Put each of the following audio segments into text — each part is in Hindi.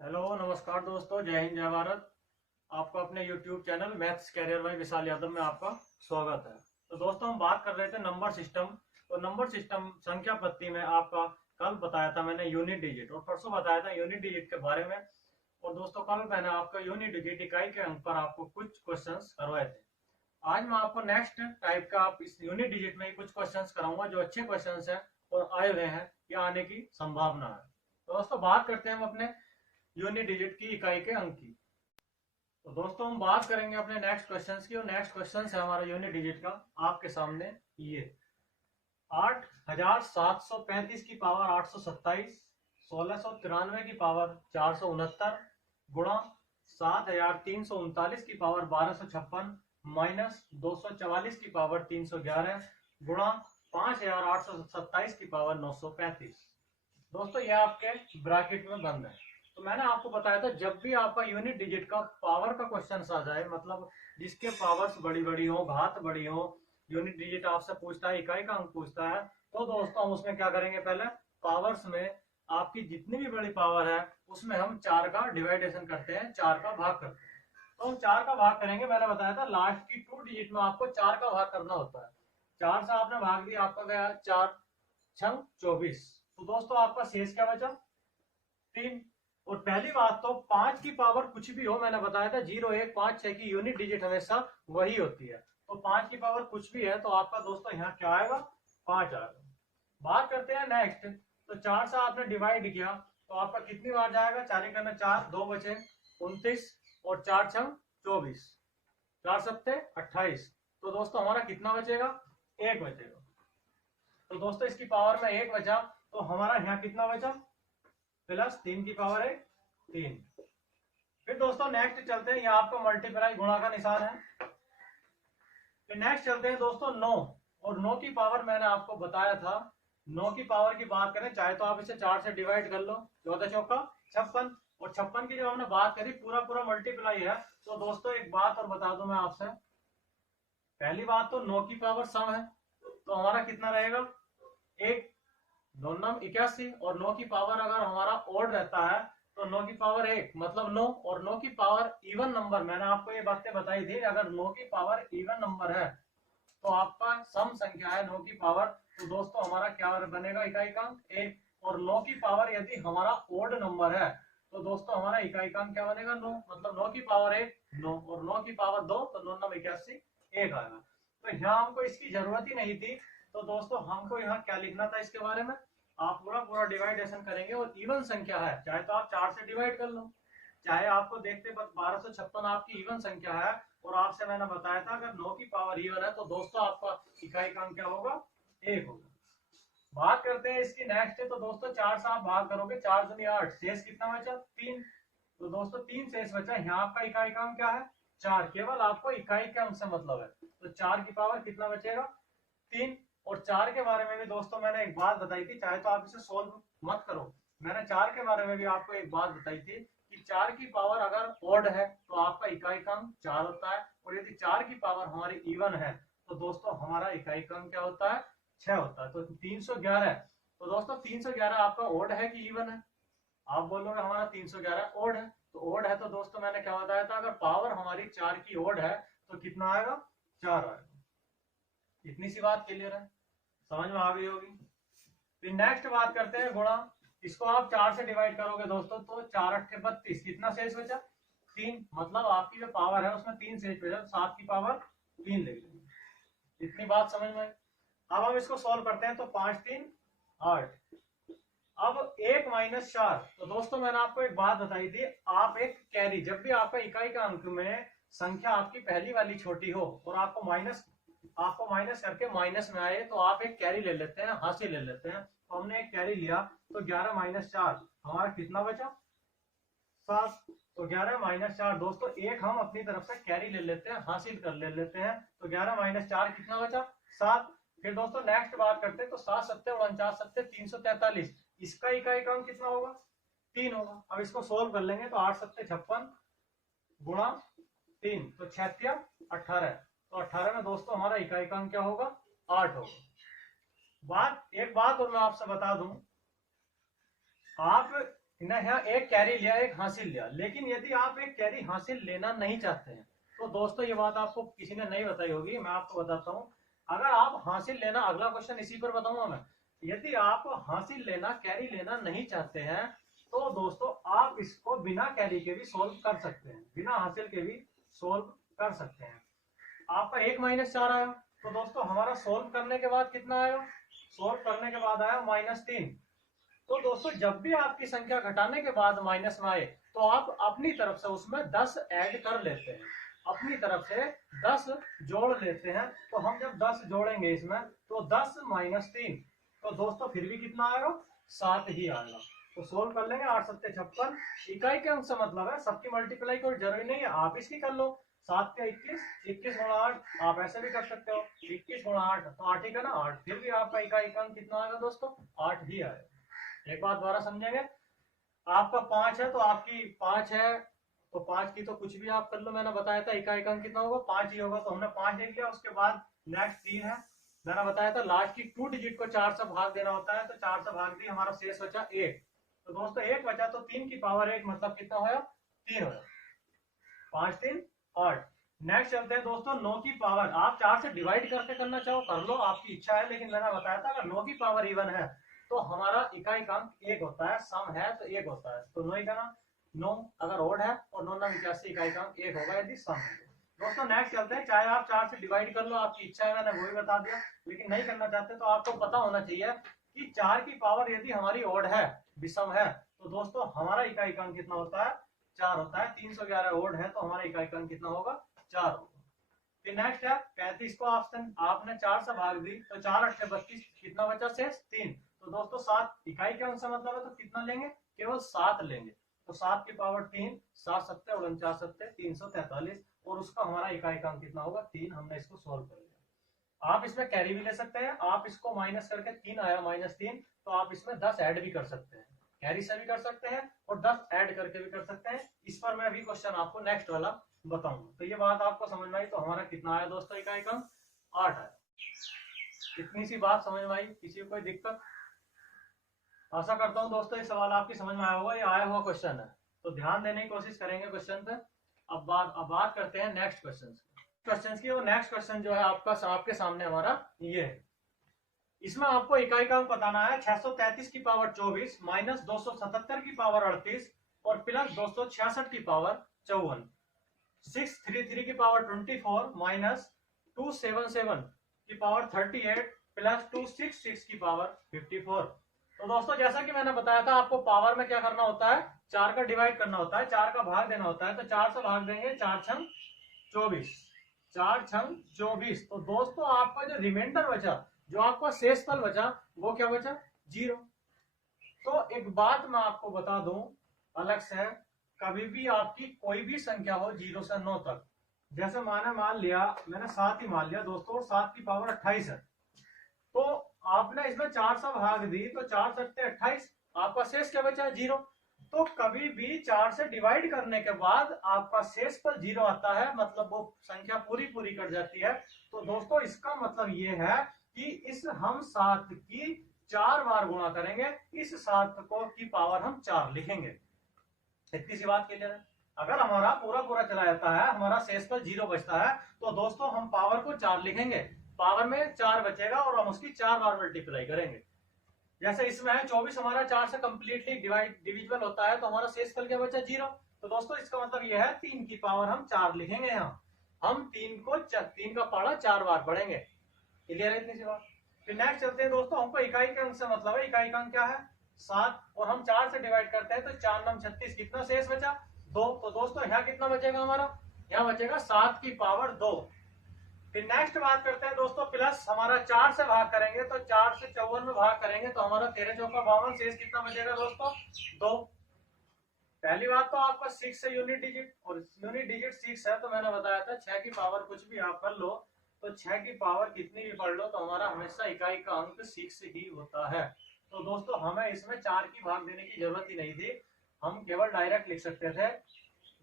हेलो नमस्कार दोस्तों, जय हिंद जय भारत। आपका अपने YouTube channel maths career by Vishal Yadav में आपका स्वागत है। तो दोस्तों, हम बात कर रहे थे नंबर सिस्टम। तो नंबर सिस्टम संख्या पद्धति में आपका कल बताया था मैंने यूनिट डिजिट, और परसों बताया था यूनिट डिजिट के बारे में। और दोस्तों, कल मैंने आपका यूनिट डिजिट इकाई के अंक पर आपको कुछ क्वेश्चंस करवाए थे। आज मैं आपको नेक्स्ट टाइप का आप इस यूनिट डिजिट में कुछ क्वेश्चंस कराऊंगा जो अच्छे क्वेश्चंस हैं और आए हुए हैं या आने की संभावना है। तो दोस्तों, बात करते हैं हम अपने यूनिट डिजिट की इकाई के अंक की। तो दोस्तों, हम बात करेंगे अपने नेक्स्ट क्वेश्चंस की, और नेक्स्ट क्वेश्चन है हमारा यूनिट डिजिट का आपके सामने ये 8735 की पावर 827, 1693 की पावर 469 गुणा 7339 की पावर 1256 माइनस 244 की पावर 311 गुणा 5827 की पावर 935। दोस्तों, ये आपके ब्रैकेट में बंद है। तो मैंने आपको बताया था जब भी आपका यूनिट डिजिट का पावर का क्वेश्चन आ जाए, मतलब जिसके पावर्स बड़ी बड़ी हो, घात बड़ी हो, यूनिट डिजिट आपसे पूछता है, इकाई का अंक पूछता है, तो दोस्तों हम उसमें क्या करेंगे, पहले पावर्स में आपकी जितनी भी बड़ी पावर है उसमें हम 4 का डिवाइडेशन करते हैं, 4 का भाग करते हैं। तो हम 4 का भाग करेंगे। मैंने बताया था लास्ट की 2 डिजिट में आपको 4 का भाग करना होता है। 4 से आपने भाग दिया, आपका गया 4 छंग 24। तो दोस्तों, आपका शेष क्या बचा, 3। और पहली बात तो 5 की पावर कुछ भी हो, मैंने बताया था 0 1 5 6 की यूनिट डिजिट हमेशा वही होती है। तो 5 की पावर कुछ भी है तो आपका दोस्तों यहाँ क्या आएगा, 5 आएगा। बात करते हैं नेक्स्ट। तो 4 से आपने डिवाइड किया तो आपका कितनी बार जाएगा, 4 करना 4, 2 बचे 29 और 4 छंग 24, 4 सत्ते 28। तो दोस्तों हमारा कितना बचेगा, 1 बचेगा। तो दोस्तों इसकी पावर में 1 बचा, तो हमारा यहाँ कितना बचा, प्लस 3 की पावर है 3। फिर दोस्तों नेक्स्ट चलते हैं, यहाँ आपका मल्टीप्लाई गुणा का निशान है। फिर नेक्स्ट चलते हैं दोस्तों 9, और 9 की पावर मैंने आपको बताया था। 9 की पावर की बात करें, चाहे तो आप इसे 4 से डिवाइड कर लो, 14 चौका 56। और 56 की जब हमने बात करी पूरा पूरा मल्टीप्लाई है, तो दोस्तों एक बात और बता दूं मैं आपसे। पहली बात तो 9 की पावर सम है, तो हमारा कितना रहेगा, 1। 9 नम 81, और 9 की पावर अगर हमारा ओड रहता है तो 9 की पावर 1 मतलब 9, और 9 की पावर इवन नंबर, मैंने आपको ये बातें बताई थी, अगर 9 की पावर इवन नंबर है तो आपका सम संख्या है 9 की पावर, तो दोस्तों हमारा क्या बनेगा, इकाई का अंक 1। और 9 की पावर यदि हमारा ओड नंबर है तो दोस्तों हमारा इकाई का अंक क्या बनेगा, 9। मतलब 9 की पावर 1 9, और 9 की पावर 2 तो 9 9 81 1 आएगा। तो यहाँ हमको इसकी जरूरत ही नहीं थी। तो दोस्तों हमको यहाँ क्या लिखना था इसके बारे में, आप पूरा पूरा डिवाइडेशन करेंगे, और इवन संख्या है चाहे तो आप 4 से डिवाइड कर लो, चाहे आपको देखते 1256 आपकी इवन संख्या है। और आपसे मैंने बताया था अगर 9 की पावर इवन है तो दोस्तों आपका इकाई का अंक क्या होगा, 1 होगा। बात करते हैं इसकी नेक्स्ट है। तो दोस्तों 4 से आप भाग करोगे, 4 दूनी 8, शेष कितना बचा, 3। तो दोस्तों 3 शेष बचा, यहाँ आपका इकाई का अंक क्या है, 4। केवल आपको इकाई के अंक से मतलब है, तो 4 की पावर कितना बचेगा, 3। और 4 के बारे में भी दोस्तों मैंने एक बात बताई थी, चाहे तो आप इसे सोल्व मत करो, मैंने 4 के बारे में भी आपको एक बात बताई थी कि 4 की पावर अगर ओड है तो आपका इकाई का अंक 4 होता है, और यदि 4 की पावर हमारी इवन है तो दोस्तों हमारा इकाई का अंक क्या होता है, 6 होता है। तो 311। तो दोस्तों 311 आपका ओड है कि इवन है, आप बोलोगे हमारा 311 ओड है, तो ओड है तो दोस्तों मैंने क्या बताया था, अगर पावर हमारी 4 की ओड है तो कितना आएगा, 4 आएगा। इतनी सी बात क्लियर है, समझ में आ गई होगी। फिर नेक्स्ट बात करते हैं गुणा। इसको आप 4 से डिवाइड करोगे दोस्तों तो 4 अट्ठे 32, कितना शेष बचा, 3। मतलब आपकी जो पावर है उसमें 3 शेष बचा, 7 की पावर 3 ले लेंगे। इतनी बात समझ में। अब हम इसको सॉल्व करते हैं, तो 5 3 8। अब 1 माइनस 4। तो दोस्तों मैंने आपको एक बात बताई थी, आप एक कैरी, जब भी आपका इकाई का अंक में संख्या आपकी पहली वाली छोटी हो और आपको माइनस करके माइनस में आए, तो आप एक कैरी ले लेते हैं, हासिल ले लेते हैं। तो हमने एक कैरी लिया, तो 11 माइनस 4 हमारा कितना बचा, 7। तो 11 माइनस 4 दोस्तों एक हम अपनी तरफ से कैरी ले लेते हैं, हासिल कर ले लेते हैं। तो 11 माइनस 4 कितना बचा, 7। फिर दोस्तों नेक्स्ट बात करते हैं, तो 7 सत्ते 49 सत्ते 343, इसका इकाई का अंक कितना होगा, 3 होगा। अब इसको सोल्व कर लेंगे, तो 8 सत्ते 56 गुणा 3, तो 6 18। तो 18 में दोस्तों हमारा इकाई का अंक क्या होगा, 8 होगा। एक बात और मैं आपसे बता दूं, आप यहाँ एक कैरी लिया, एक हासिल लिया, लेकिन यदि आप एक कैरी हासिल लेना नहीं चाहते हैं तो दोस्तों ये बात आपको किसी ने नहीं बताई होगी, मैं आपको बताता हूँ। अगर आप हासिल लेना, अगला क्वेश्चन इसी पर बताऊंगा मैं, यदि आप हासिल लेना, कैरी लेना नहीं चाहते हैं तो दोस्तों आप इसको बिना कैरी के भी सोल्व कर सकते हैं, बिना हासिल के भी सोल्व कर सकते हैं। आपका 1 - 4 आया, तो दोस्तों हमारा सोल्व करने के बाद कितना आएगा? सोल्व करने के बाद आया -3। तो दोस्तों जब भी आपकी संख्या घटाने के बाद माइनस में आए तो आप अपनी तरफ से उसमें 10 ऐड कर लेते हैं, अपनी तरफ से 10 जोड़ लेते हैं। तो हम जब 10 जोड़ेंगे इसमें तो 10 - 3, तो दोस्तों फिर भी कितना आएगा? 7 ही आएगा। तो सोल्व कर लेंगे। 8 7 56, इकाई के अंक से मतलब है, सबकी मल्टीप्लाई कोई जरूरी नहीं है, आप इसकी कर लो। 7 के 21, 21 गुणा 8, आप ऐसे भी कर सकते हो, 21 गुणा 8 तो 8 ही का ना 8, फिर भी आपका इकाई का अंक कितना आएगा दोस्तों? 8 ही आएगा। एक बात दोबारा समझेंगे, आपका 5 है तो आपकी 5 है, तो 5 की तो कुछ भी आप कर लो, मैंने बताया था इकाई का अंक कितना होगा? 5 ही होगा, तो हमने 5 लिख लिया। उसके बाद नेक्स्ट 3 है, मैंने बताया था लास्ट की 2 डिजिट को 4 से भाग देना होता है, तो 4 से भाग दी, हमारा शेष बचा 1। तो दोस्तों 1 बचा, तो 3 की पावर 1 मतलब कितना होगा? 3 होगा। 5 3 8। नेक्स्ट चलते हैं दोस्तों 9 की पावर, आप 4 से डिवाइड करके करना चाहो कर लो, आपकी इच्छा है, लेकिन मैंने बताया था अगर 9 की पावर इवन है तो हमारा इकाई का अंक 1 होता है, सम है तो 1 होता है, तो 9 का ना 9 अगर ओड है और 9 9 81 इकाई का अंक 1 होगा यदि सम है। दोस्तों नेक्स्ट चलते हैं, चाहे आप 4 से डिवाइड कर लो, आपकी इच्छा है, मैंने वो भी बता दिया, लेकिन नहीं करना चाहते तो आपको पता होना चाहिए कि 4 की पावर यदि हमारी ओड है, विषम है, तो दोस्तों हमारा इकाई का अंक कितना होता है? 4 होता है। 311 ओड है तो हमारा इकाई का अंक कितना होगा? 4 होगा। फिर नेक्स्ट है 35 को आपने 4 से भाग दी, तो 4 8 32, कितना बचा शेष? 3। तो दोस्तों 7 इकाई के अंक से मतलब है, तो कितना लेंगे? केवल 7 लेंगे। तो 7 की पावर 3, 7 7 49 7 343, और उसका हमारा इकाई का अंक कितना होगा? 3। हमने इसको सोल्व कर लिया। आप इसमें कैरी भी ले सकते हैं, आप इसको माइनस करके 3 आया -3, तो आप इसमें 10 ऐड भी कर सकते हैं, कैरी से भी कर सकते हैं और 10 ऐड करके भी कर सकते हैं। इस पर मैं अभी क्वेश्चन आपको नेक्स्ट वाला बताऊंगा। तो ये बात आपको समझ में आई, तो हमारा कितना आया दोस्तों इकाई का? 8 आया। इतनी सी बात समझ में आई? किसी को कोई दिक्कत? आशा करता हूँ दोस्तों ये सवाल आपकी समझ में आया होगा, ये आया हुआ क्वेश्चन है, तो ध्यान देने की कोशिश करेंगे क्वेश्चन पे। अब बात करते हैं नेक्स्ट क्वेश्चन की। और नेक्स्ट क्वेश्चन जो है आपके सामने हमारा ये है। इसमें आपको इकाई का अंक बताना है। 633 की पावर 24 माइनस 277 की पावर 38 और प्लस 266 की पावर 54। 633 की पावर 24 माइनस 277 की पावर 38 प्लस 266 की पावर 54। तो दोस्तों जैसा कि मैंने बताया था, आपको पावर में क्या करना होता है? 4 का डिवाइड करना होता है, 4 का भाग देना होता है। तो 4 से भाग देंगे, 4 छंग 24, 4 छंग 24। तो दोस्तों आपका जो रिमाइंडर बचा, जो आपका शेषफल बचा, वो क्या बचा? 0। तो एक बात मैं आपको बता दूं अलग से, कभी भी आपकी कोई भी संख्या हो 0 से 9 तक, जैसे मान लिया मैंने 7 ही मान लिया दोस्तों, 7 की पावर 28 है, तो आपने इसमें 4 से भाग दी, तो 4 सत्ते 28, आपका शेष क्या बचा? 0। तो कभी भी 4 से डिवाइड करने के बाद आपका शेष पर 0 आता है, मतलब वो संख्या पूरी कट जाती है। तो दोस्तों इसका मतलब ये है कि इस हम 7 की 4 बार गुणा करेंगे, इस 7 को की पावर हम 4 लिखेंगे। इतनी सी बात क्लियर है? अगर हमारा पूरा चला जाता है, हमारा शेषफल 0 बचता है, तो दोस्तों हम पावर को 4 लिखेंगे, पावर में 4 बचेगा और हम उसकी 4 बार मल्टीप्लाई करेंगे। जैसे इसमें है 24 हमारा 4 से कंप्लीटली डिविजिबल होता है, तो हमारा शेषफल क्या बचा? 0। तो दोस्तों इसका मतलब यह है 3 की पावर हम 4 लिखेंगे। यहाँ हम 3 का पाड़ा 4 बार पढ़ेंगे। क्लियर है इतनी सी बात? फिर नेक्स्ट चलते हैं दोस्तों, हमको इकाई के अंक से मतलब है, इकाई का अंक क्या है? 7, और हम 4 से डिवाइड करते हैं, तो 4 9 36, कितना शेष बचा? 2। तो दोस्तों यहाँ कितना बचेगा हमारा? यहाँ बचेगा 7 की पावर 2। फिर नेक्स्ट बात करते हैं दोस्तों, प्लस हमारा 4 से भाग करेंगे, तो 4 से 54 में भाग करेंगे, तो हमारा 13 चौका 52, शेष कितना बचेगा दोस्तों? 2। पहली बात तो आपका 6 से यूनिट डिजिट, और यूनिट डिजिट 6 है, तो मैंने बताया था 6 की पावर कुछ भी आप कर लो, तो 6 की पावर कितनी भी पढ़ लो, तो हमारा हमेशा इकाई का अंक 6 ही होता है। तो दोस्तों हमें इसमें 4 की भाग देने की जरूरत ही नहीं थी, हम केवल डायरेक्ट लिख सकते थे।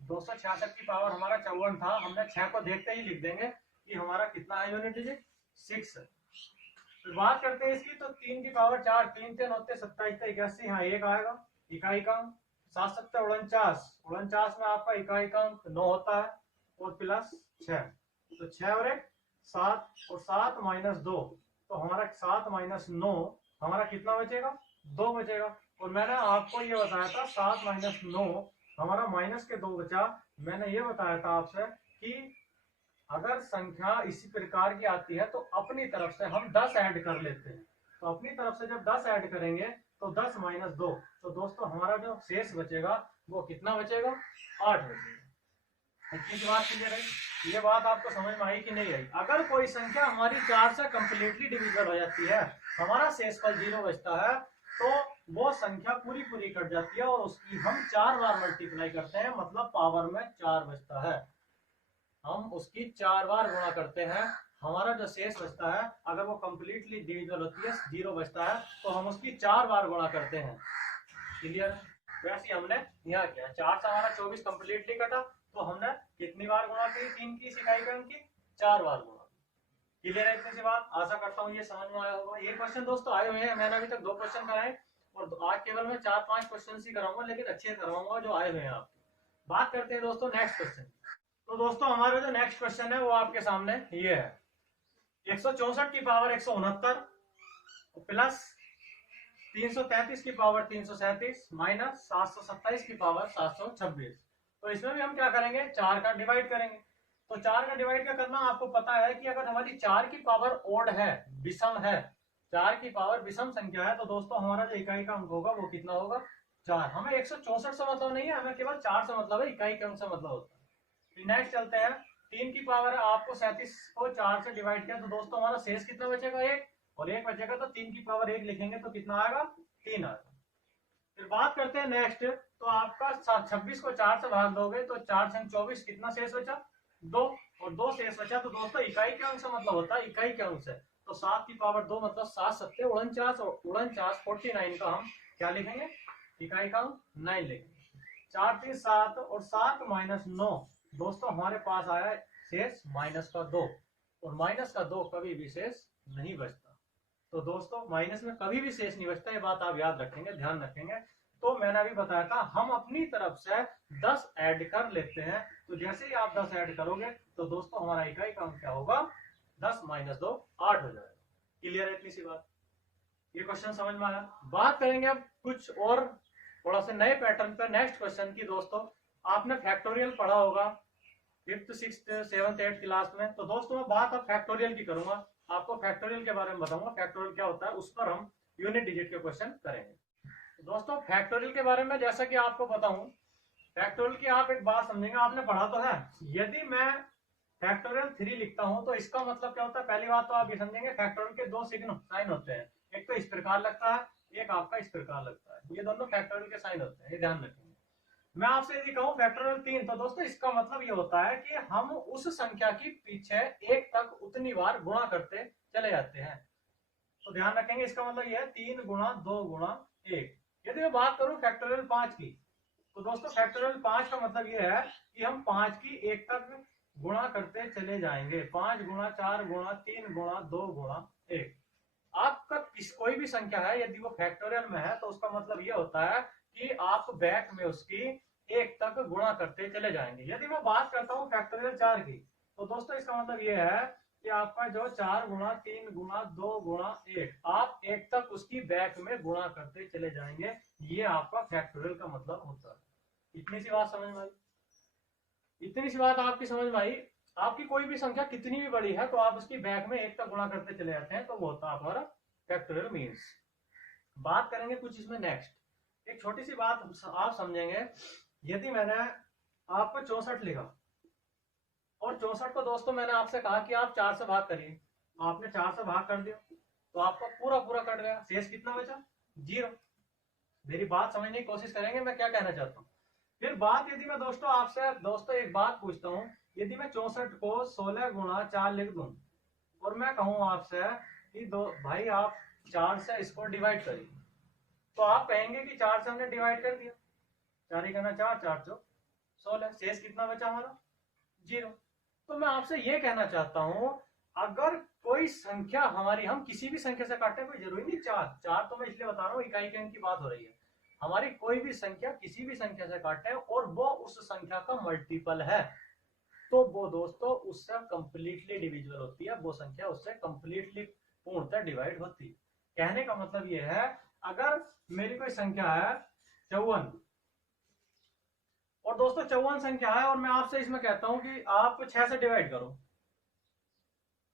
266 की पावर हमारा 54 था, हमने 6 को देखते ही लिख देंगे कि हमारा कितना है यूनिट डिजिट? 6 है। तो बात करते हैं इसकी, तो 3 की पावर 4, 3 3 9 27 81, हाँ 1 आएगा इकाई का। 7 7 49, 49 में आपका इकाई का अंक 9 होता है और प्लस 6, तो 6 और 1 7, और 7 माइनस 2, तो हमारा 7 माइनस 9 हमारा कितना बचेगा, 2 बचेगा। और मैंने आपको ये बताया था 7 माइनस 9 हमारा माइनस के 2 बचा। मैंने ये बताया था आपसे कि अगर संख्या इसी प्रकार की आती है तो अपनी तरफ से हम 10 ऐड कर लेते हैं। तो अपनी तरफ से जब 10 ऐड करेंगे तो 10 माइनस 2, तो दोस्तों हमारा जो शेष बचेगा वो कितना बचेगा, 8 बचेगा। इतनी बात क्लियर है? ये बात आपको समझ में आई कि नहीं आई? अगर कोई संख्या हमारी 4 से कंप्लीटली डिविजिबल हो जाती है, हमारा शेषफल 0 बचता है, तो वो संख्या पूरी पूरी कट जाती है और उसकी हम 4 बार मल्टीप्लाई करते हैं, मतलब पावर में 4 बचता है। हम उसकी 4 बार गुणा करते हैं, हमारा जो शेष बचता है अगर वो कंप्लीटली डिविजिबल होती है 0 बचता है, तो हम उसकी 4 बार गुणा करते हैं। क्लियर? वैसे हमने यहाँ किया, 4 से हमारा 24 कंप्लीटली कटा, तो हमने कितनी बार गुणा की 3 की इकाई क्रम की, 4 बार गुणा। क्लियर है इतनी सी बात? आशा करता हूँ ये समझ में आया होगा। ये क्वेश्चन दोस्तों आए हुए हैं, मैंने अभी तक 2 क्वेश्चन कराए और आज केवल मैं 4-5 क्वेश्चन ही कराऊंगा, लेकिन अच्छे करवाऊंगा जो आए हुए हैं आप। बात करते हैं दोस्तों नेक्स्ट क्वेश्चन। तो दोस्तों हमारा जो नेक्स्ट क्वेश्चन है वो आपके सामने ये है, 164 की पावर 169 प्लस 333 की पावर 337 माइनस 727 की पावर 726। तो इसमें भी हम क्या करेंगे, 4 का डिवाइड करेंगे। तो 4 का डिवाइड क्या करना, आपको पता है कि अगर हमारी 4 की पावर ओड है, विषम है, 4 की पावर विषम संख्या है, तो दोस्तों हमारा जो इकाई का अंक होगा वो कितना होगा, 4। हमें 164 से मतलब नहीं है, हमें केवल 4 से मतलब है, इकाई के अंक से मतलब होता है। नेक्स्ट चलते हैं, 3 की पावर आपको 37 को 4 से डिवाइड किया, तो दोस्तों हमारा शेष कितना बचेगा, 1, और 1 बचेगा, तो 3 की पावर 1 लिखेंगे तो कितना आएगा, 3 आएगा। फिर बात करते हैं नेक्स्ट, तो आपका 26 को 4 से भाग दोगे तो 4 से 24, कितना शेष बचा, 2, और 2 शेष बचा, तो दोस्तों इकाई के अंक से मतलब होता है, इकाई के अंक से, तो 7 की पावर 2 मतलब 7 7 49, और 49 49 का हम क्या लिखेंगे, इकाई का अंक 9 लिखेंगे। 4 3 7, और 7 माइनस 9, दोस्तों हमारे पास आया शेष माइनस का 2, और माइनस का 2 कभी भी शेष नहीं बचता। तो दोस्तों माइनस में कभी भी शेष नहीं बचता, ये बात आप याद रखेंगे, ध्यान रखेंगे। तो मैंने अभी बताया था हम अपनी तरफ से 10 ऐड कर लेते हैं, तो जैसे ही आप 10 ऐड करोगे तो दोस्तों हमारा इकाई का अंक क्या होगा, 10 माइनस 2 8 हो जाएगा। क्लियर है इतनी सी बात? ये क्वेश्चन समझ में आया? बात करेंगे अब कुछ और थोड़ा सा नए पैटर्न पर नेक्स्ट क्वेश्चन की। दोस्तों आपने फैक्टोरियल पढ़ा होगा 5th 6th 7th 8th class में, तो दोस्तों मैं बात अब फैक्टोरियल की करूंगा, आपको फैक्टोरियल के बारे में बताऊंगा, फैक्टोरियल क्या होता है, उस पर हम यूनिट डिजिट के क्वेश्चन करेंगे। तो दोस्तों फैक्टोरियल के बारे में जैसा कि आपको बताऊं, फैक्टोरियल की आप एक बात समझेंगे, आपने पढ़ा तो है, यदि मैं फैक्टोरियल 3 लिखता हूं तो इसका मतलब क्या होता है, पहली बात तो आप ये समझेंगे फैक्टोरियल के 2 साइन होते हैं, एक तो इस प्रकार लगता है, एक आपका इस प्रकार लगता है, ये दोनों फैक्टोरियल के साइन होते हैं, ये ध्यान रखेंगे। मैं आपसे यदि कहूं फैक्टोरियल 3, तो दोस्तों इसका मतलब ये होता है कि हम उस संख्या की पीछे 1 तक उतनी बार गुणा करते चले जाते हैं। तो ध्यान रखेंगे, इसका मतलब ये है 3 गुणा 2 गुणा 1। यदि मैं बात करूं फैक्टोरियल 5 की, तो दोस्तों फैक्टोरियल 5 का मतलब ये है कि हम 5 की 1 तक गुणा करते चले जाएंगे, 5 गुणा 4 गुणा 3 गुणा 2 गुणा 1। आपका कोई भी संख्या है यदि वो फैक्टोरियल में है, तो उसका मतलब ये होता है कि आप बैक में उसकी 1 तक गुणा करते चले जाएंगे। यदि मैं बात करता हूँ फैक्टोरियल 4 की, तो दोस्तों इसका मतलब ये है कि आपका जो 4 गुणा 3 गुणा 2 गुणा 1, आप 1 तक उसकी बैक में गुणा करते चले जाएंगे, ये आपका फैक्टोरियल का मतलब होता है। इतनी सी बात समझ में आई? इतनी सी बात आपकी समझ में आई? आपकी कोई भी संख्या कितनी भी बड़ी है तो आप उसकी बैक में 1 तक गुणा करते चले जाते हैं, तो वो होता है हमारा फैक्टोरियल मीन्स। बात करेंगे कुछ इसमें नेक्स्ट, एक छोटी सी बात आप समझेंगे, यदि मैंने आपको 64 लिखा और 64 को दोस्तों मैंने आपसे कहा कि आप 4 से भाग करिए, आपने 4 से भाग कर दिया तो आपका पूरा पूरा कट गया, शेष कितना बचा, 0। मेरी बात समझने की कोशिश करेंगे मैं क्या कहना चाहता हूँ। फिर बात यदि मैं दोस्तों आपसे दोस्तों एक बात पूछता हूँ, यदि मैं 64 को 16 गुणा 4 लिख दूं और मैं कहूँ आपसे कि भाई आप 4 से इसको डिवाइड करिए, तो आप कहेंगे कि 4 से हमने डिवाइड कर दिया, 4 ही करना 4 4 जो 16, शेष कितना बचा हमारा, 0। तो मैं आपसे ये कहना चाहता हूं, अगर कोई संख्या हमारी, हम किसी भी संख्या से काटें कोई जरूरी नहीं 4 4, तो मैं इसलिए बता रहा हूँ इकाई के अंक की बात हो रही है, हमारी कोई भी संख्या किसी भी संख्या से काटे और वो उस संख्या का मल्टीपल है, तो वो दोस्तों उससे कंप्लीटली डिविजिबल होती है, वो संख्या उससे कंप्लीटली पूर्णतः डिवाइड होती है। कहने का मतलब ये है, अगर मेरी कोई संख्या है 54 और दोस्तों 54 संख्या है और मैं आपसे इसमें कहता हूं कि आप 6 से डिवाइड करो,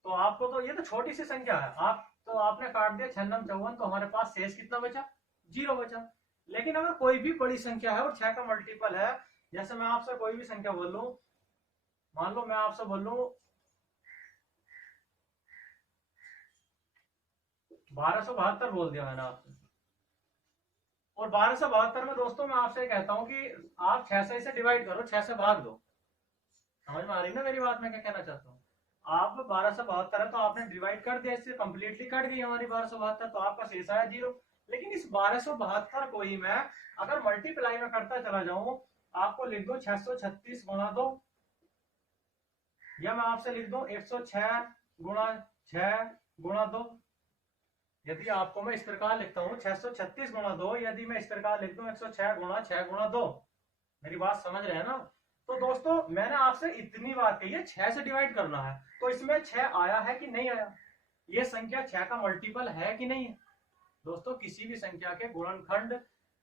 तो आपको तो ये तो छोटी सी संख्या है, आप तो आपने काट दिया 6 9 54, तो हमारे पास शेष कितना बचा, 0 बचा। लेकिन अगर कोई भी बड़ी संख्या है और 6 का मल्टीपल है, जैसे मैं आपसे कोई भी संख्या बोल लूं, मान लो मैं आपसे बोल लूं 1272 बोल दिया मैंने आपसे, और 1272 में दोस्तों मैं आपसे कहता हूं कि आप 6 से इसे डिवाइड करो, 6 से भाग दो। समझ में आ रही ना मेरी बात, मैं क्या कहना चाहता हूँ। आप 1272 है तो आपने डिवाइड कर दिया, इससे कंप्लीटली कट गई हमारी 1272, तो आपका शेष आया 0। लेकिन इस 1272 को ही मैं अगर मल्टीप्लाई में करता चला जाऊं, आपको लिख दो 636 गुणा 2, या मैं आपसे लिख दूं 106 गुणा 6 गुणा 2। यदि आपको मैं इस प्रकार लिखता हूं 636 गुणा 2, यदि मैं इस प्रकार लिख दूं 106 गुणा 6 गुणा 2, मेरी बात समझ रहे हैं ना। तो दोस्तों मैंने आपसे इतनी बात कही है, 6 से डिवाइड करना है, तो इसमें 6 आया है कि नहीं आया, ये संख्या 6 का मल्टीपल है कि नहीं है। दोस्तों किसी भी संख्या के गुणनखंड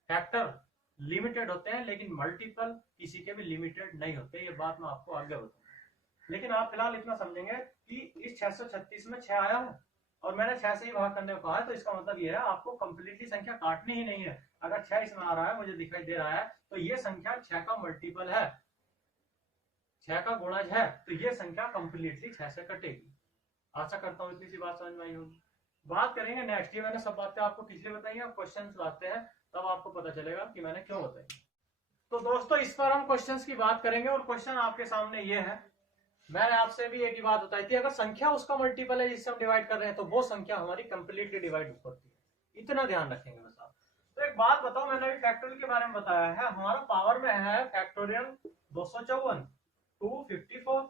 फैक्टर लिमिटेड होते हैं, लेकिन मल्टीपल किसी के भी लिमिटेड नहीं होते, ये बात मैं आपको आगे बताऊंगा। लेकिन आप फिलहाल इतना समझेंगे कि इस 636 में 6 आया है और मैंने 6 से ही भाग करने को कहा है, तो इसका मतलब ये है आपको कंप्लीटली संख्या काटनी ही नहीं है। अगर 6 इसमें आ रहा है, मुझे दिखाई दे रहा है, तो ये संख्या 6 का मल्टीपल है, 6 का गुणज है, तो ये संख्या कंप्लीटली 6 से कटेगी। आशा करता हूँ इतनी सी बात समझ में आई होगी। बात करेंगे नेक्स्ट, ये मैंने सब बातें आपको पिछले बताई हैं, क्वेश्चंस आते हैं तब आपको पता चलेगा कि मैंने क्यों बताई। तो दोस्तों इस पर हम क्वेश्चंस की बात करेंगे, और क्वेश्चन आपके सामने ये है, मैंने आपसे भी एक ही बात बताई थी, अगर संख्या उसका मल्टीपल है जिससे हम डिवाइड कर रहे हैं, तो वो संख्या हमारी कंप्लीटली डिवाइड होती है, इतना ध्यान रखेंगे बस आप। तो एक बात बताओ, मैंने अभी फैक्टोरियल के बारे में बताया है, हमारा पावर में है फैक्टोरियल 254 254।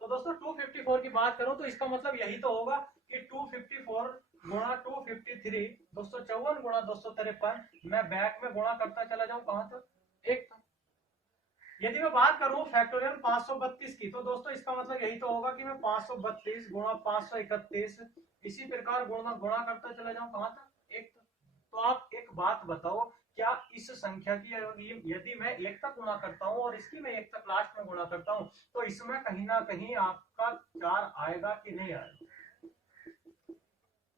तो दोस्तों 254 की बात करूं तो इसका मतलब यही तो होगा कि 254 गुणा 253, 254 गुणा 253, मैं बैक में गुणा करता चला जाऊं कहां तक, 1 तक। यदि मैं बात करूं फैक्टोरियल 532 की, तो दोस्तों इसका मतलब यही तो होगा कि मैं 532 गुणा 531 इसी प्रकार गुणा करता चला जाऊं कहां तक, 1 तक। तो आप एक बात बताओ, क्या इस संख्या की यदि मैं 1 तक गुणा करता हूं और इसकी मैं 1 तक लास्ट में गुणा करता हूं, तो इसमें कहीं ना कहीं आपका 4 आएगा कि नहीं आएगा,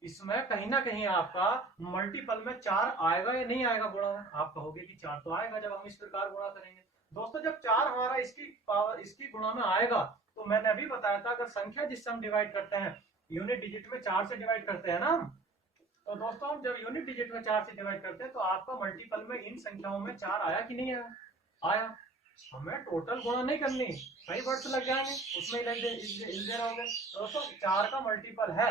इसमें कहीं ना कहीं आपका मल्टीपल में 4 आएगा या नहीं आएगा गुणा में। आप कहोगे कि 4 तो आएगा जब हम इस प्रकार गुणा करेंगे। दोस्तों जब 4 हमारा इसकी गुणा में आएगा, तो मैंने अभी बताया था, अगर संख्या जिससे हम डिवाइड करते हैं यूनिट डिजिट में 4 से डिवाइड करते हैं ना, तो दोस्तों हम जब यूनिट डिजिट में 4 से डिवाइड करते हैं, तो आपका मल्टीपल में इन संख्याओं में 4 आया कि नहीं आया, आया। हमें टोटल गुणा नहीं करनी, कई वर्ड्स लग जाएंगे उसमें ही लग दे रहोगे। दोस्तों 4 का मल्टीपल है,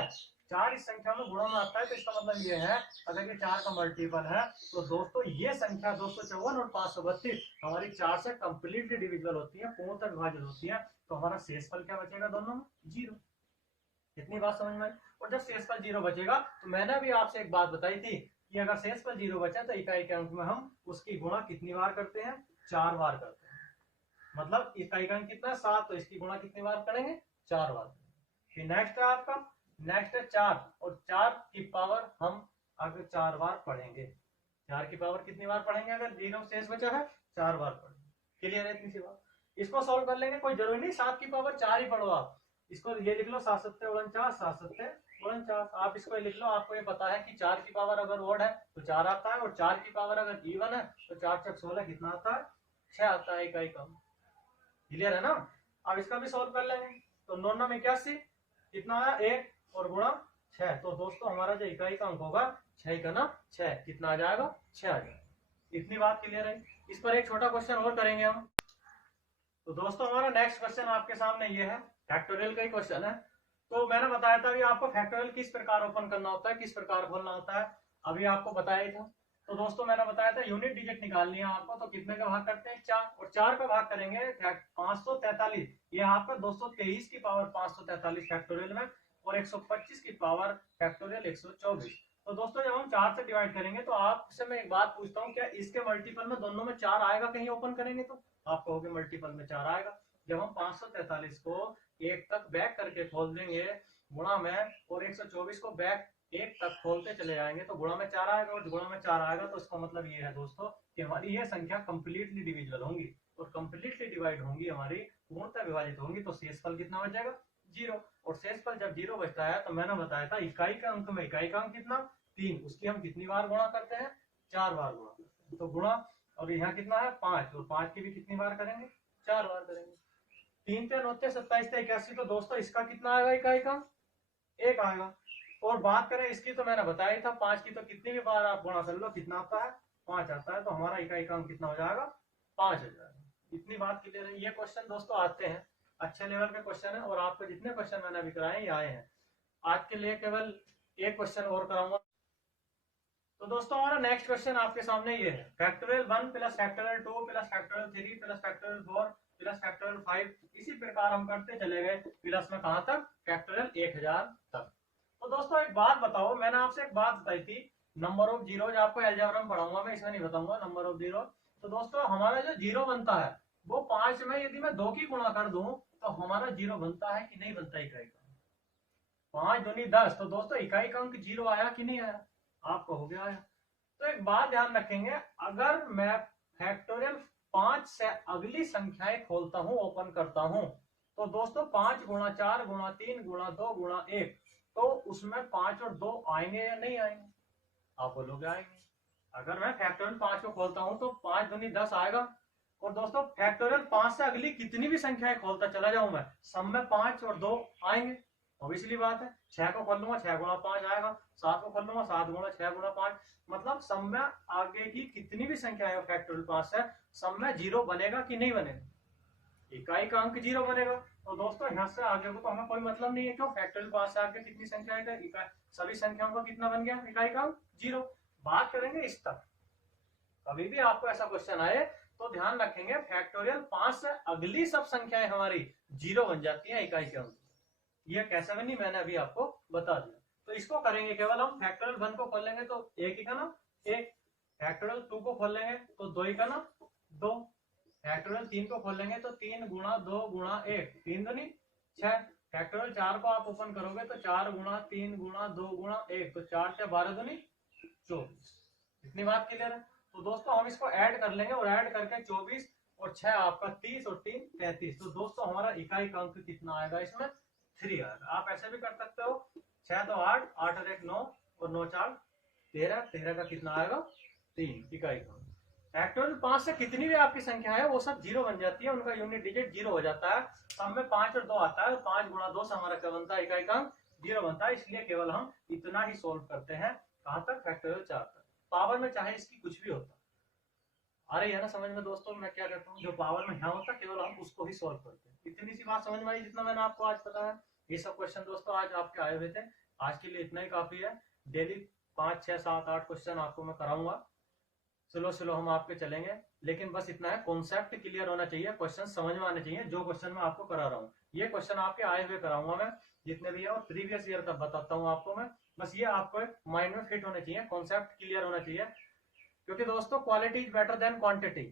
4 इस संख्या में गुणा में आता है, तो इसका मतलब ये है अगर ये 4 का मल्टीपल है, तो दोस्तों ये संख्या 254 और 532 हमारी 4 से कंप्लीटली डिविजिबल होती है, पूर्णतः विभाजित होती है। तो हमारा शेषफल क्या बचेगा दोनों में, 0। इतनी बात समझ में आई। और जब शेषफल 0 बचेगा, तो मैंने भी आपसे एक बात बताई थी कि अगर शेषफल 0 बचे तो इकाई के अंक में हम उसकी गुणा कितनी बार करते हैं, 4 बार करते हैं। मतलब इकाई का अंक कितना है, 7, तो इसकी गुणा कितनी बार करेंगे, 4 बार। फिर नेक्स्ट है आपका, नेक्स्ट है 4, और 4 की पावर हम अगर 4 बार पढ़ेंगे, 4 की पावर कितनी बार पढ़ेंगे, अगर 0 शेष बचा है 4 बार पढ़ेंगे। क्लियर है इतनी सी बात। इसको सॉल्व कर लेंगे, कोई जरूरी नहीं 7 की पावर 4 ही पढ़ो आप, इसको ये लिख लो 7 7 49, 7 7 49, आप इसको लिख लो। आपको ये पता है कि 4 की पावर अगर ओड है तो 4 आता है, और 4 की पावर अगर इवन है तो 4 चक 16 कितना आता है, 6 आता है, इकाई कम। क्लियर है ना। अब इसका भी सॉल्व कर लेंगे, तो 9 9 81 कितना आया, 1 और गुणा 6, तो दोस्तों हमारा जो इकाई का अंक होगा 6 का ना 6, कितना आ जाएगा, 6 आ जाएगा। इतनी बात क्लियर है। इस पर एक छोटा क्वेश्चन और करेंगे हम। तो दोस्तों हमारा नेक्स्ट क्वेश्चन आपके सामने ये है, फैक्टोरियल का ही क्वेश्चन है। तो मैंने बताया था अभी आपको फैक्टोरियल किस प्रकार ओपन करना होता है, किस प्रकार खोलना होता है, अभी आपको बताया ही था। तो दोस्तों मैंने बताया था यूनिट डिजिट निकालनी है आपको, तो कितने का भाग करते हैं, 4, और 4 का भाग करेंगे 543, ये आपका 223 की पावर 543 फैक्टोरियल में, और 125 की पावर फैक्टोरियल 124। तो दोस्तों जब हम 4 से डिवाइड करेंगे तो आपसे मैं एक बात पूछता हूँ, क्या इसके मल्टीपल में दोनों में 4 आएगा? कहीं ओपन करेंगे तो आप कहोगे मल्टीपल में 4 आएगा। जब हम 543 को 1 तक बैक करके खोल देंगे गुणा में, और 124 को बैक 1 तक खोलते चले जाएंगे तो गुणा में 4 आएगा, और गुणा में 4 आएगा तो इसका मतलब ये है दोस्तों कि हमारी ये संख्या कंप्लीटली डिविजिबल होंगी, और कंप्लीटली डिवाइड होंगी हमारी, पूर्णतः विभाजित होंगी, तो शेषफल कितना बचेगा? 0। और शेषफल जब 0 बचता है तो मैंने बताया था इकाई का अंक में इकाई का अंक कितना? 3, उसकी हम कितनी बार गुणा करते हैं? 4 बार गुणा करते हैं। तो गुणा, और यहाँ कितना है? 5, और 5 की भी कितनी बार करेंगे? 4 बार करेंगे। 3 × 9 = 27 × 81, तो दोस्तों इसका कितना आएगा इकाई का? 1 आएगा। और बात करें इसकी तो मैंने बताया था 5 की, तो कितनी भी बार आप गुणा कर लो कितना आता है? 5 आता है, तो हमारा इकाई का अंक कितना हो जाएगा? 5 हो जाएगा। इतनी बात क्लियर है। ये क्वेश्चन दोस्तों आते हैं, अच्छे लेवल के क्वेश्चन है, और आपको जितने क्वेश्चन मैंने अभी कराए ये आए हैं। आज के लिए केवल एक क्वेश्चन और कराऊंगा। तो दोस्तों हमारा नेक्स्ट क्वेश्चन आपके सामने ये है, factorial 1 + factorial 2 + factorial 3 + factorial 4 + factorial 5, इसी प्रकार हम करते चले गए प्लस में कहां तक? फैक्टोरियल 1000 तक। तो दोस्तों एक बात बताओ, मैंने आपसे एक बात बताई थी, नंबर ऑफ जीरोज आपको अलजेब्रा में पढ़ाऊंगा मैं, इसमें नहीं बताऊंगा नंबर ऑफ जीरो। तो दोस्तों हमारा जो जीरो बनता है वो 5 में यदि मैं 2 की गुणा कर दूं तो हमारा जीरो बनता है कि नहीं बनता इकाई का? 5 दूनी 10, तो दोस्तों इकाई का अंक 0 आया कि नहीं आया? आप कहोगे आया। तो एक बात ध्यान रखेंगे, अगर मैं फैक्टोरियल 5 से अगली संख्याएं खोलता हूं, ओपन करता हूं, तो दोस्तों 5 × 4 × 3 × 2 × 1, तो उसमें 5 और 2 आएंगे या नहीं आएंगे? आप बोलोगे आएंगे। अगर मैं फैक्टोरियल 5 को खोलता हूं तो 5 दूनी 10 आएगा। और दोस्तों फैक्टोरियल 5 से अगली कितनी भी संख्याएं खोलता चला जाऊं मैं, सब में 5 और 2 आएंगे। ऑब्वियसली बात है। 6 को खोल लूंगा 6 × 5 आएगा, 7 को खोल लूंगा 7 × 6 × 5, मतलब सब में आगे की कितनी भी संख्या है फैक्टोरियल 5 से, सब में 0 बनेगा कि नहीं बनेगा? इकाई का अंक 0 बनेगा। तो दोस्तों यहाँ से आगे को तो हमें कोई मतलब नहीं है, क्यों? फैक्टोरियल 5 से आगे कितनी संख्या है, सभी संख्याओं का कितना बन गया इकाई का अंक? 0। बात करेंगे इस तक, कभी भी आपको ऐसा क्वेश्चन आए तो ध्यान रखेंगे फैक्टोरियल 5 से अगली सब संख्याएं हमारी 0 बन जाती है इकाई के अंक। ये कैसे बनी मैंने अभी आपको बता दिया। तो इसको करेंगे केवल हम, फैक्टोरियल 1 को खोल लेंगे तो 1 ही का ना 1, फैक्टोरियल 2 को खोल लेंगे तो 2 ही का ना 2, फैक्टोरियल 3 को खोल लेंगे तो 3 × 2 × 1, 3 दूनी 6, फैक्टोरियल 4 को आप ओपन करोगे तो 4 × 3 × 2 × 1, तो 4 × 12 दूनी 24। इतनी बात क्लियर है। तो दोस्तों हम इसको ऐड कर लेंगे, और ऐड करके 24 और 6 आपका 30 और 3 33, तो दोस्तों हमारा इकाई का अंक कितना आएगा इसमें? 3 आएगा। आप ऐसे भी कर सकते हो, 6 तो 8, 8 और 1 9, और 9 4 13, 13 का कितना आएगा? 3 इकाई का। फैक्टोरियल 5 से कितनी भी आपकी संख्या है वो सब 0 बन जाती है, उनका यूनिट डिजिट 0 हो जाता है। सब में 5 और 2 आता है, 5 × 2 से हमारा क्या बनता है? इकाई का अंक 0 बनता है। इसलिए केवल हम इतना ही सोल्व करते हैं, कहां तक? फैक्टोरियल 4 तक। पावर में चाहे इसकी कुछ भी होता, अरे है ना समझ में दोस्तों मैं क्या कहता हूँ, जो पावर में यहाँ होता केवल हम उसको ही सोल्व करते हैं। इतनी सी बात समझ में आई जितना मैंने आपको आज बताया। ये सब क्वेश्चन दोस्तों आज आपके आए हुए थे। आज के लिए इतना ही काफी है। डेली 5 6 7 8 क्वेश्चन आपको मैं कराऊंगा, स्लो स्लो हम आपके चलेंगे, लेकिन बस इतना है, कॉन्सेप्ट क्लियर होना चाहिए, क्वेश्चन समझ में आने चाहिए। जो क्वेश्चन मैं आपको करा रहा हूँ ये क्वेश्चन आपके आए हुए कराऊंगा मैं, जितने भी है, और प्रीवियस ईयर का बताता हूँ आपको मैं। बस ये आपको माइंड में फिट होने चाहिए, कॉन्सेप्ट क्लियर होना चाहिए, क्योंकि दोस्तों quality is better than quantity.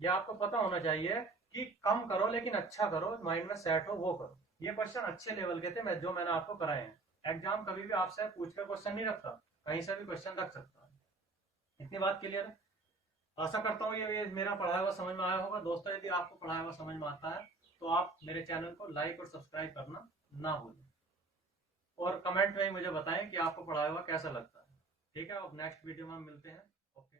ये आपको पता होना चाहिए कि कम करो लेकिन अच्छा करो, माइंड में सेट हो वो करो। ये क्वेश्चन अच्छे लेवल के थे जो मैंने आपको कराए हैं। एग्जाम कभी भी आपसे पूछ कर क्वेश्चन नहीं रखता, कहीं से भी क्वेश्चन रख सकता है। इतनी बात क्लियर है। आशा करता हूँ ये मेरा पढ़ाया हुआ समझ में आया होगा। दोस्तों यदि आपको पढ़ाया हुआ समझ में आता है तो आप मेरे चैनल को लाइक और सब्सक्राइब करना ना भूलें, और कमेंट में मुझे बताएं कि आपको पढ़ाया हुआ कैसा लगता है। ठीक है, अब नेक्स्ट वीडियो में मिलते हैं। ओके।